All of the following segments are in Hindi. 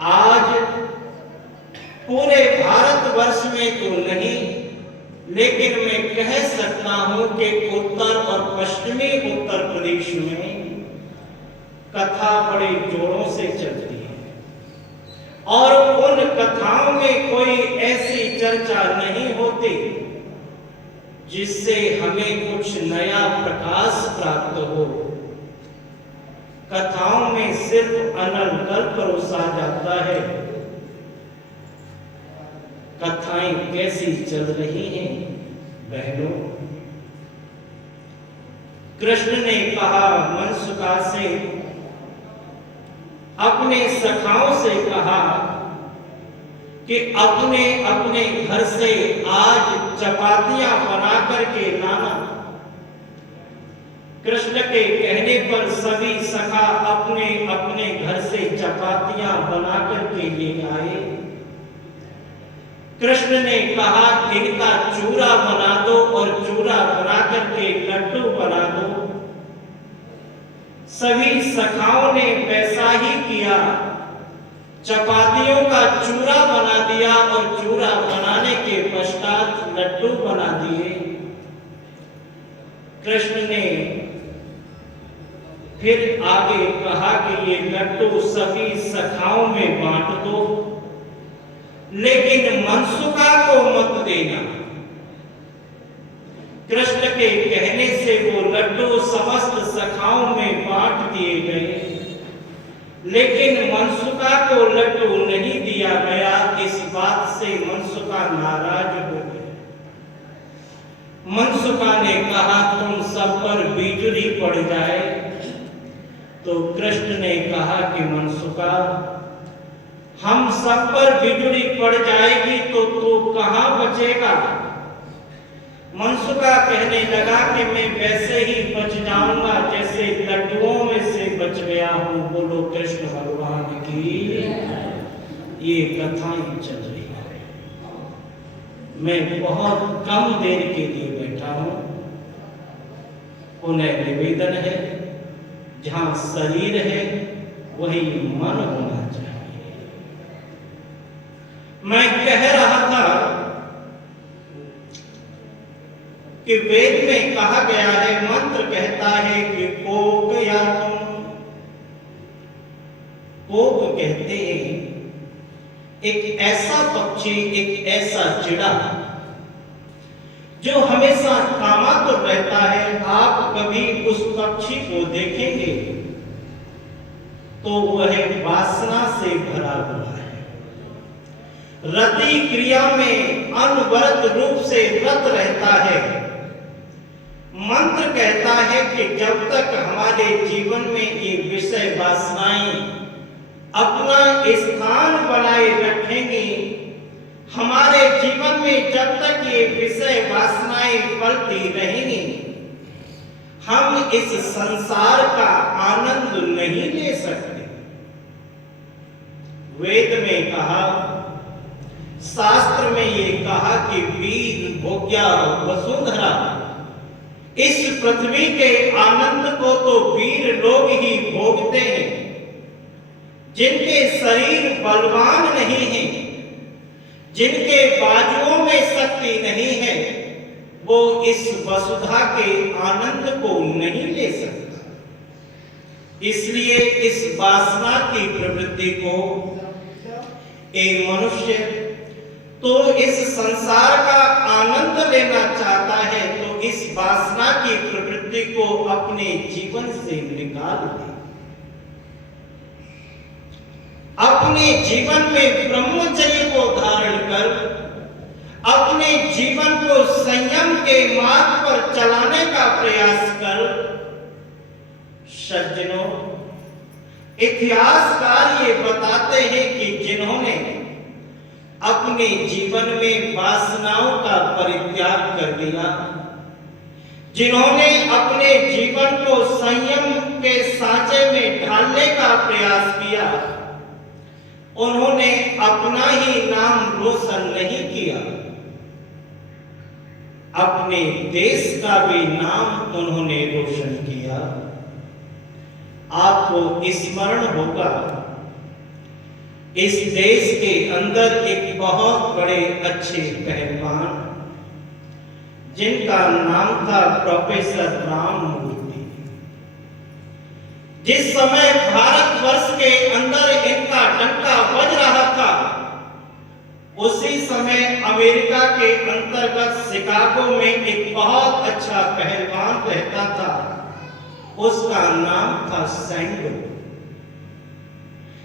आज पूरे भारतवर्ष में तो नहीं, लेकिन मैं कह सकता हूं कि उत्तर और पश्चिमी उत्तर प्रदेश में कथा बड़े जोरों से चलती है और उन कथाओं में कोई ऐसी चर्चा नहीं होती जिससे हमें कुछ नया प्रकाश प्राप्त हो। कथाओं में सिर्फ अनर्गल परोसा जाता है। कथाएं कैसी चल रही हैं बहनों? कृष्ण ने कहा मनसुका से, अपने सखाओं से कहा कि अपने अपने घर से आज चपातियां बना करके लाना। कृष्ण के कहने पर सभी सखा अपने अपने घर से चपातियां बना करके ले आए। कृष्ण ने कहा इनका चूरा बना दो और चूरा बना करके लड्डू बना दो। सभी सखाओं ने वैसा ही किया, चपातियों का चूरा बना दिया और चूरा बनाने के पश्चात लड्डू बना दिए। कृष्ण ने फिर आगे कहा कि ये लड्डू सभी सखाओं में बांट दो, लेकिन मनसुका को मत देना। कृष्ण के कहने से वो लड्डू समस्त सखाओं में बांट दिए गए, लेकिन मनसुका को लड्डू नहीं दिया गया। इस बात से मनसुका नाराज हो गई। मनसुका ने कहा तुम सब पर बिजली पड़ जाए। तो कृष्ण ने कहा कि मनसुका, हम सब पर बिजली पड़ जाएगी तो तू कहां बचेगा? मनसुका कहने लगा कि मैं वैसे ही बच जाऊंगा जैसे लड्डुओं में से बच गया हूं। बोलो कृष्ण भगवान की। ये कथाएं चल रही है। मैं बहुत कम देर के लिए बैठा हूं। उन्हें निवेदन है, जहां शरीर है वही मन होना चाहिए। मैं कह रहा था कि वेद में कहा गया है, मंत्र कहता है कि कोक या तुम, कोक कहते हैं एक ऐसा पक्षी, एक ऐसा चिड़ा जो हमेशा कामातुर रहता है। आप कभी उस पक्षी को देखेंगे तो वह वासना से भरा हुआ है, रति क्रिया में अनवरत रूप से रत रहता है। मंत्र कहता है कि जब तक हमारे जीवन में ये विषय वासनाएं अपना स्थान बनाए रखेंगी, हमारे जीवन में जब तक ये विषय वासनाएं पलती रहेंगी, हम इस संसार का आनंद नहीं ले सकते। वेद में कहा, शास्त्र में ये कहा कि वीर भोग्या वसुंधरा, इस पृथ्वी के आनंद को तो वीर लोग ही भोगते हैं। जिनके शरीर बलवान नहीं है, जिनके बाजुओं में शक्ति नहीं है, वो इस वसुधा के आनंद को नहीं ले सकता। इसलिए इस वासना की प्रवृत्ति को एक मनुष्य तो इस संसार का आनंद लेना चाहता है, तो इस वासना की प्रवृत्ति को अपने जीवन से निकाल दे। अपने जीवन में ब्रह्मचर्य को धारण कर अपने जीवन को संयम के मार्ग पर चलाने का प्रयास कर। सज्जनों, इतिहासकार ये बताते हैं कि जिन्होंने अपने जीवन में वासनाओं का परित्याग कर दिया, जिन्होंने अपने जीवन को संयम के सांचे में ढालने का प्रयास किया, उन्होंने अपना ही नाम रोशन नहीं किया, अपने देश का भी नाम उन्होंने रोशन किया। आपको स्मरण होगा इस देश के अंदर एक बहुत बड़े अच्छे पहलवान जिनका नाम था प्रोफेसर राममूर्ति। जिस समय भारतवर्ष के अंदर इनका डंका बज रहा था, उसी समय अमेरिका के अंतर्गत शिकागो में एक बहुत अच्छा पहलवान रहता था, उसका नाम था सैंडो।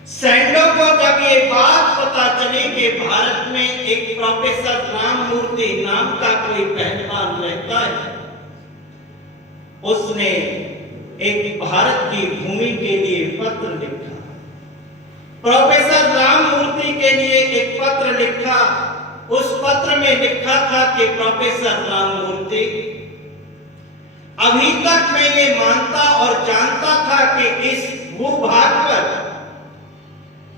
सैंडो को जब ये बात पता चली कि भारत में एक प्रोफेसर राममूर्ति नाम का कोई पहलवान रहता है, उसने एक भारत की भूमि के लिए पत्र लिखा। प्रोफेसर राममूर्ति के लिए एक पत्र लिखा। उस पत्र में लिखा था कि प्रोफेसर राममूर्ति, अभी तक मैं ये मानता और जानता था कि इस भूभाग पर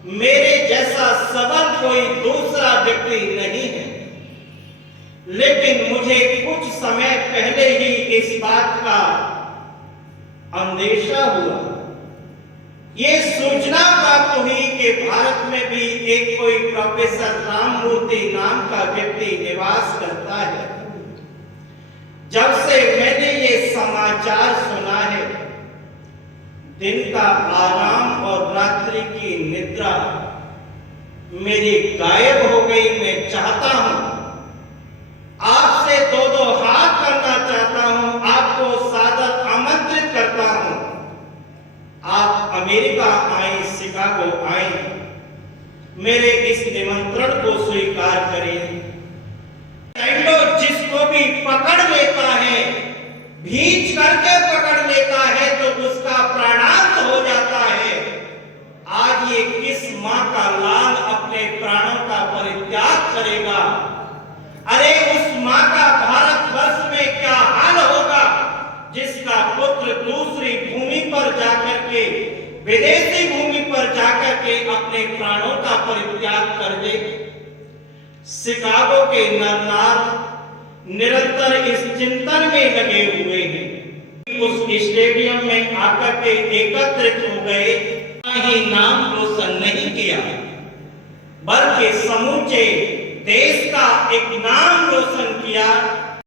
मेरे जैसा सबल कोई दूसरा व्यक्ति नहीं है, लेकिन मुझे कुछ समय पहले ही इस बात का अंदेशा हुआ, ये सूचना प्राप्त हुई कि भारत में भी एक कोई प्रोफेसर राममूर्ति नाम का व्यक्ति निवास करता है। जब से मैंने ये समाचार सुना है, दिन का आराम और रात्रि की निद्रा मेरी गायब हो गई। मैं चाहता हूं, आपसे दो हाथ करना चाहता हूं, आपको सादर आमंत्रित करता हूं, आप अमेरिका आए, शिकागो आए, मेरे इस निमंत्रण को स्वीकार करें। सैंडो जिसको भी पकड़ लेता है, भींच करके पकड़ लेता है, तो उसका प्राणांत हो जाता है। आज ये किस मां का लाल अपने प्राणों का परित्याग करेगा? अरे उस मां का भारतवर्ष में क्या हाल होगा जिसका पुत्र दूसरी भूमि पर जाकर के, विदेशी भूमि पर जाकर के अपने प्राणों का परित्याग कर दे। शिकागो के नर निरंतर इस चिंतन में लगे हुए हैं। उस स्टेडियम में आकर के एकत्रित हो गए, ही नाम रोशन नहीं किया, बल्कि समूचे देश का एक नाम रोशन किया